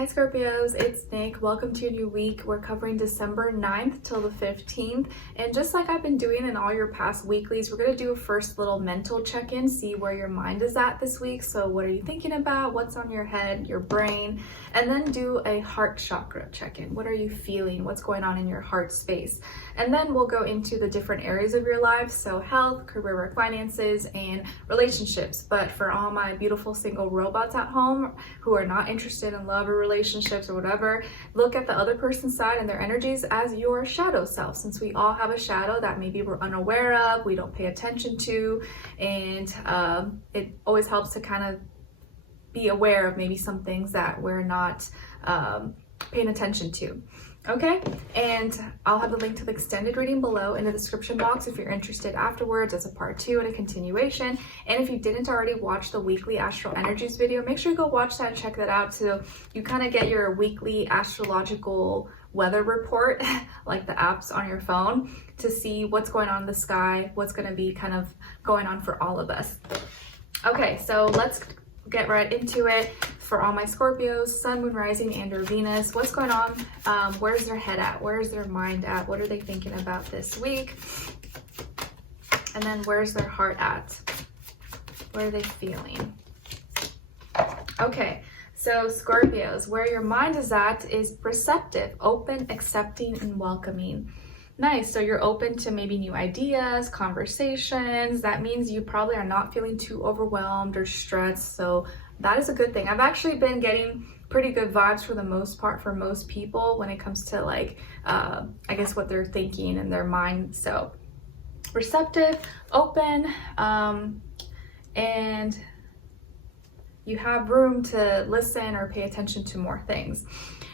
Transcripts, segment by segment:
Hi Scorpios, it's Nick. Welcome to a new week. We're covering December 9th till the 15th. And just like I've been doing in all your past weeklies, we're going to do a first little mental check-in, see where your mind is at this week. So what are you thinking about? What's on your head, your brain? And then do a heart chakra check-in. What are you feeling? What's going on in your heart space? And then we'll go into the different areas of your life. So health, career, work, finances, and relationships. But for all my beautiful single robots at home who are not interested in love or relationships or whatever, look at the other person's side and their energies as your shadow self, since we all have a shadow that maybe we're unaware of, we don't pay attention to, and it always helps to kind of be aware of maybe some things that we're not paying attention to. Okay, and I'll have the link to the extended reading below in the description box if you're interested afterwards as a part 2 and a continuation. And if you didn't already watch the weekly astral energies video, make sure you go watch that, check that out, so you kind of get your weekly astrological weather report like the apps on your phone to see what's going on in the sky, what's going to be kind of going on for all of us. Okay, so let's get right into it. For all my Scorpios, Sun, Moon, Rising, and or Venus, what's going on? Where's their head at? Where's their mind at? What are they thinking about this week? And then where's their heart at? What are they feeling? Okay, so Scorpios, where your mind is at is receptive, open, accepting, and welcoming. Nice. So you're open to maybe new ideas, conversations. That means you probably are not feeling too overwhelmed or stressed. So that is a good thing. I've actually been getting pretty good vibes for the most part for most people when it comes to like, I guess what they're thinking in their mind. So receptive, open, and you have room to listen or pay attention to more things.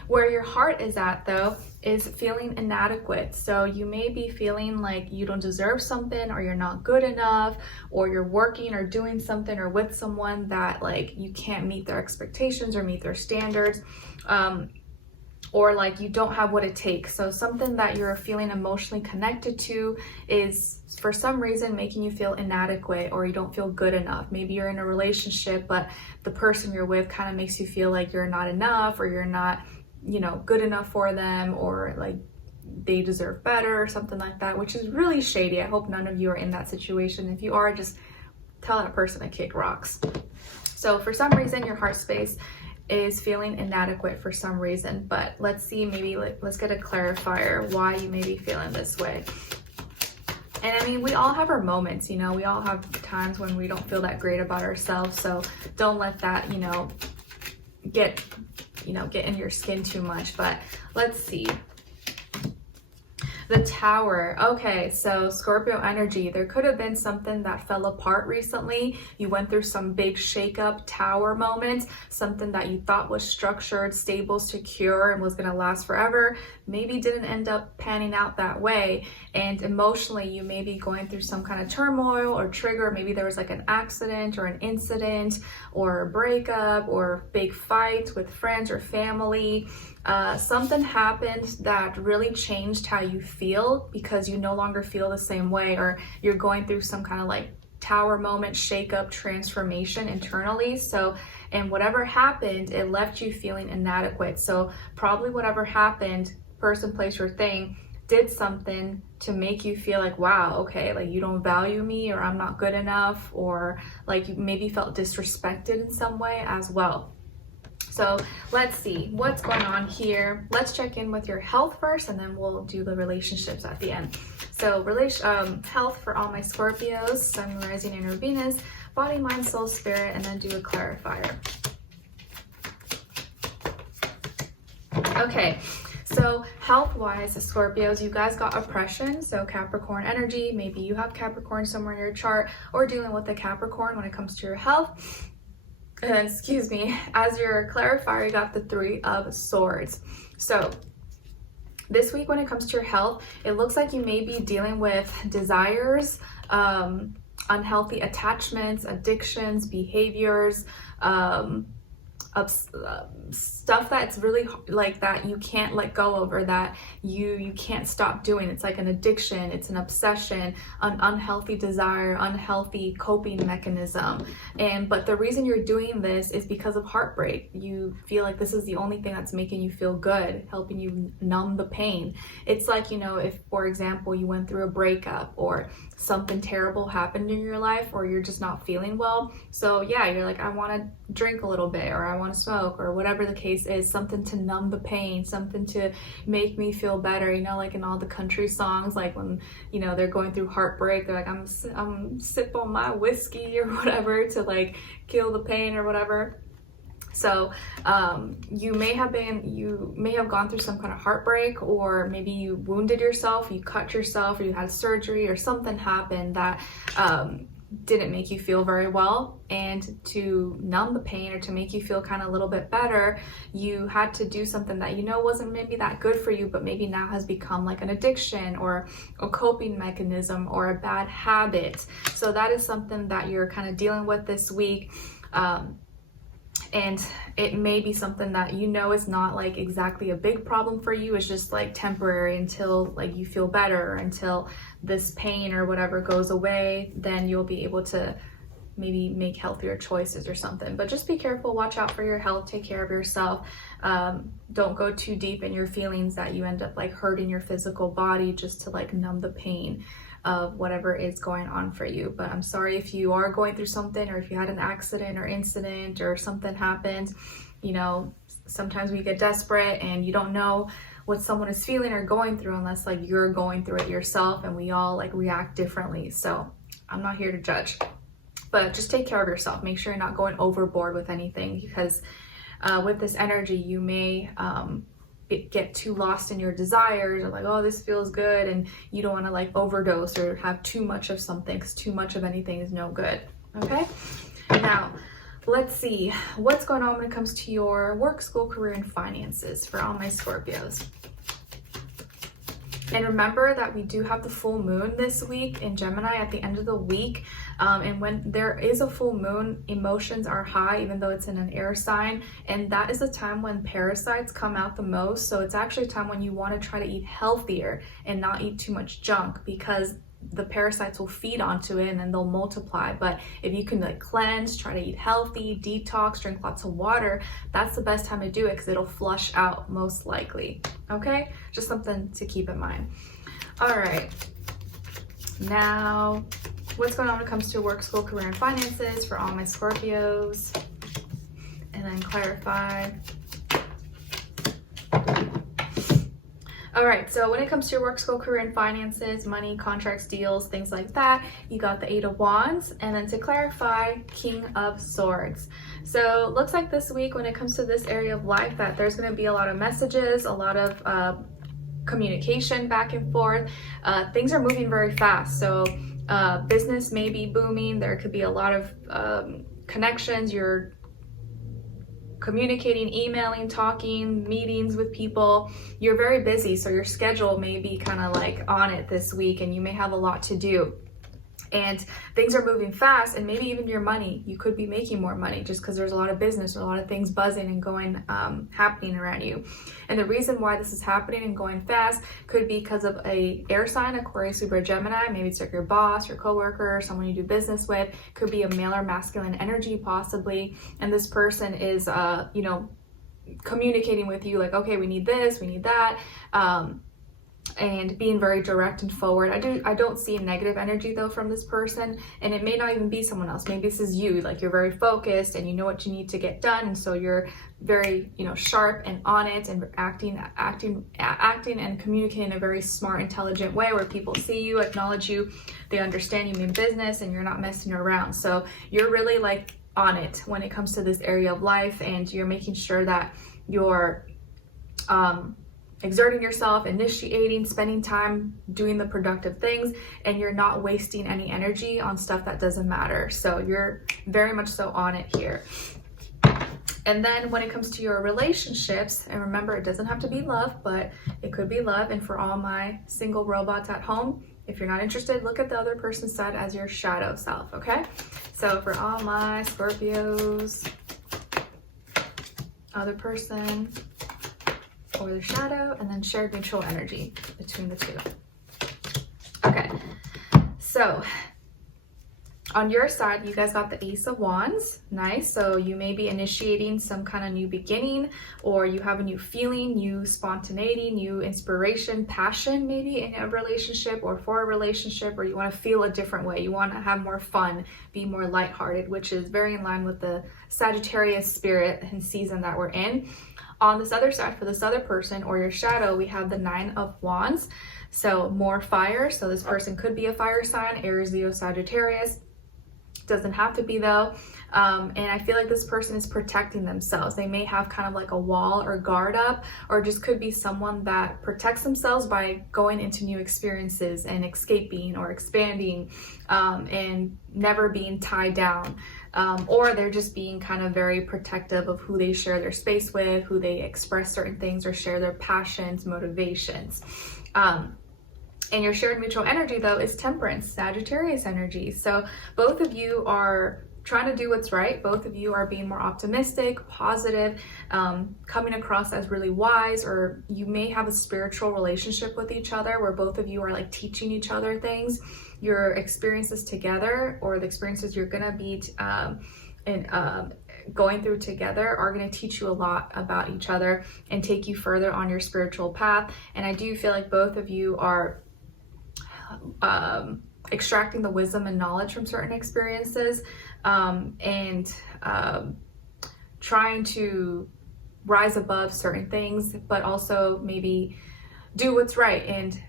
Where your heart is at though is feeling inadequate. So you may be feeling like you don't deserve something, or you're not good enough, or you're working or doing something or with someone that like you can't meet their expectations or meet their standards, or like you don't have what it takes. So something that you're feeling emotionally connected to is for some reason making you feel inadequate, or you don't feel good enough. Maybe you're in a relationship, but the person you're with kind of makes you feel like you're not enough, or you're not, you know, good enough for them, or like they deserve better or something like that, which is really shady. I hope none of you are in that situation. If you are, just tell that person to kick rocks. So for some reason your heart space is feeling inadequate for some reason, but let's see, maybe let's get a clarifier why you may be feeling this way. And I mean, we all have our moments, you know, we all have times when we don't feel that great about ourselves. So don't let that, you know, get in your skin too much. But let's see. The Tower. Okay, so Scorpio energy. There could have been something that fell apart recently. You went through some big shakeup, Tower moment, something that you thought was structured, stable, secure, and was going to last forever. Maybe didn't end up panning out that way. And emotionally, you may be going through some kind of turmoil or trigger. Maybe there was like an accident or an incident or a breakup or big fight with friends or family. Something happened that really changed how you feel, because you no longer feel the same way, or you're going through some kind of like Tower moment, shakeup, transformation internally. So, and whatever happened, it left you feeling inadequate. So probably whatever happened, person, place, or thing, did something to make you feel like, wow, okay, like you don't value me, or I'm not good enough, or like you maybe felt disrespected in some way as well. So let's see what's going on here. Let's check in with your health first, and then we'll do the relationships at the end. So health for all my Scorpios, Sun, Rising, and Venus, body, mind, soul, spirit, and then do a clarifier. Okay, so health-wise, Scorpios, you guys got oppression, so Capricorn energy. Maybe you have Capricorn somewhere in your chart, or dealing with the Capricorn when it comes to your health. And excuse me, as your clarifier, you got the 3 of Swords. So this week when it comes to your health, it looks like you may be dealing with desires, unhealthy attachments, addictions, behaviors, stuff that's really like that you can't let go of, or that you can't stop doing. It's like an addiction, it's an obsession, an unhealthy desire, unhealthy coping mechanism. But the reason you're doing this is because of heartbreak. You feel like this is the only thing that's making you feel good, helping you numb the pain. It's like, you know, if for example you went through a breakup or something terrible happened in your life, or you're just not feeling well, so yeah, you're like, I want to drink a little bit, or I want to smoke, or whatever the case is, something to numb the pain, something to make me feel better. You know, like in all the country songs, like when, you know, they're going through heartbreak, they're like, I'm sip on my whiskey or whatever to like kill the pain or whatever. So you may have gone through some kind of heartbreak, or maybe you wounded yourself, you cut yourself, or you had surgery, or something happened that didn't make you feel very well. And to numb the pain, or to make you feel kind of a little bit better, you had to do something that, you know, wasn't maybe that good for you, but maybe now has become like an addiction or a coping mechanism or a bad habit. So that is something that you're kind of dealing with this week. And it may be something that, you know, is not like exactly a big problem for you. It's just like temporary until like you feel better, or until this pain or whatever goes away. Then you'll be able to maybe make healthier choices or something. But just be careful, watch out for your health, take care of yourself. Don't go too deep in your feelings that you end up like hurting your physical body just to like numb the pain of whatever is going on for you. But I'm sorry if you are going through something, or if you had an accident or incident or something happened. You know, sometimes we get desperate and you don't know what someone is feeling or going through unless like you're going through it yourself, and we all like react differently. So I'm not here to judge, but just take care of yourself. Make sure you're not going overboard with anything, because with this energy you may get too lost in your desires, or like, oh, this feels good, and you don't want to like overdose or have too much of something, because too much of anything is no good. Okay, now let's see what's going on when it comes to your work, school, career, and finances for all my Scorpios. And remember that we do have the full moon this week in Gemini at the end of the week. And when there is a full moon, emotions are high, even though it's in an air sign. And that is the time when parasites come out the most. So it's actually a time when you want to try to eat healthier and not eat too much junk, because the parasites will feed onto it and then they'll multiply. But if you can like cleanse, try to eat healthy, detox, drink lots of water, that's the best time to do it, because it'll flush out most likely. Okay, just something to keep in mind. All right, now what's going on when it comes to work, school, career, and finances for all my Scorpios, and then clarify. All right, so when it comes to your work, school, career, and finances, money, contracts, deals, things like that, you got the 8 of Wands, and then to clarify, King of Swords. So looks like this week when it comes to this area of life that there's going to be a lot of messages, a lot of communication back and forth. Things are moving very fast, so business may be booming. There could be a lot of connections. You're communicating, emailing, talking, meetings with people. You're very busy, so your schedule may be kind of like on it this week, and you may have a lot to do. And things are moving fast, and maybe even your money, you could be making more money just because there's a lot of business, or a lot of things buzzing and going, happening around you. And the reason why this is happening and going fast could be because of a air sign, Aquarius, Libra, Gemini. Maybe it's like your boss, your coworker, someone you do business with. Could be a male or masculine energy possibly. And this person is, you know, communicating with you like, okay, we need this, we need that. And being very direct and forward. I don't see a negative energy though from this person, and it may not even be someone else. Maybe this is you, like you're very focused and you know what you need to get done, and so you're very, you know, sharp and on it, and acting and communicating in a very smart, intelligent way where people see you, acknowledge you, they understand you mean business, and you're not messing around. So you're really like on it when it comes to this area of life, and you're making sure that you're exerting yourself, initiating, spending time doing the productive things, and you're not wasting any energy on stuff that doesn't matter. So you're very much so on it here. And then when it comes to your relationships, and remember, it doesn't have to be love, but it could be love. And for all my single robots at home, if you're not interested, look at the other person's side as your shadow self, okay? So for all my Scorpios, other person or their shadow, and then shared mutual energy between the two. Okay, so on your side, you guys got the Ace of Wands. Nice. So you may be initiating some kind of new beginning, or you have a new feeling, new spontaneity, new inspiration, passion maybe in a relationship or for a relationship, or you want to feel a different way. You want to have more fun, be more lighthearted, which is very in line with the Sagittarius spirit and season that we're in. On this other side, for this other person or your shadow, we have the Nine of Wands. So more fire. So this person could be a fire sign, Aries, Leo, Sagittarius. Doesn't have to be though. And I feel like this person is protecting themselves. They may have kind of like a wall or guard up, or just could be someone that protects themselves by going into new experiences and escaping or expanding, and never being tied down. Or they're just being kind of very protective of who they share their space with, who they express certain things or share their passions, motivations. And your shared mutual energy, though, is Temperance, Sagittarius energy. So both of you are trying to do what's right. Both of you are being more optimistic, positive, coming across as really wise, or you may have a spiritual relationship with each other where both of you are like teaching each other things. Your experiences together, or the experiences you're gonna be going through together, are going to teach you a lot about each other and take you further on your spiritual path. And I do feel like both of you are extracting the wisdom and knowledge from certain experiences, and trying to rise above certain things, but also maybe do what's right and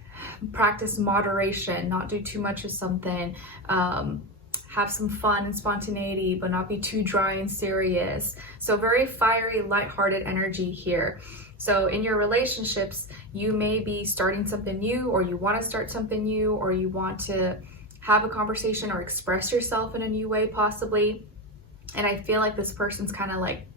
practice moderation, not do too much of something, have some fun and spontaneity, but not be too dry and serious. So very fiery, lighthearted energy here. So in your relationships, you may be starting something new, or you want to start something new, or you want to have a conversation or express yourself in a new way possibly. And I feel like this person's kind of like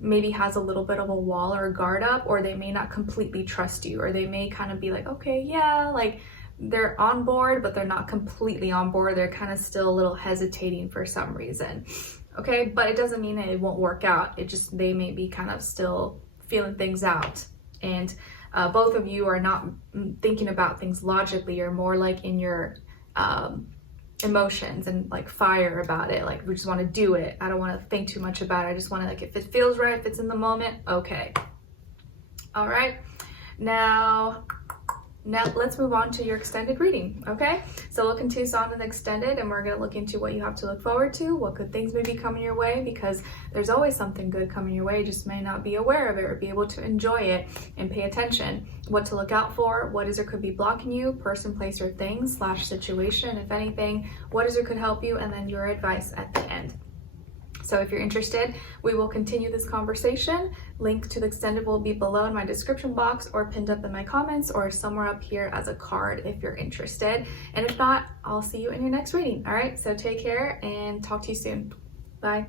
maybe has a little bit of a wall or a guard up, or they may not completely trust you, or they may kind of be like, okay, yeah, like they're on board, but they're not completely on board. They're kind of still a little hesitating for some reason. Okay, but it doesn't mean that it won't work out. It just, they may be kind of still feeling things out. And both of you are not thinking about things logically. You're more like in your emotions and like fire about it. Like, we just want to do it. I don't want to think too much about it. I just want to, like, if it feels right, if it's in the moment, okay. All right. Now let's move on to your extended reading, okay? So we'll continue on to the extended, and we're gonna look into what you have to look forward to, what good things may be coming your way, because there's always something good coming your way. You just may not be aware of it or be able to enjoy it and pay attention. What to look out for, what is or could be blocking you, person, place, or thing / situation, if anything, what is or could help you, and then your advice at the end. So if you're interested, we will continue this conversation. Link to the extended will be below in my description box, or pinned up in my comments, or somewhere up here as a card if you're interested. And if not, I'll see you in your next reading. All right, so take care and talk to you soon. Bye.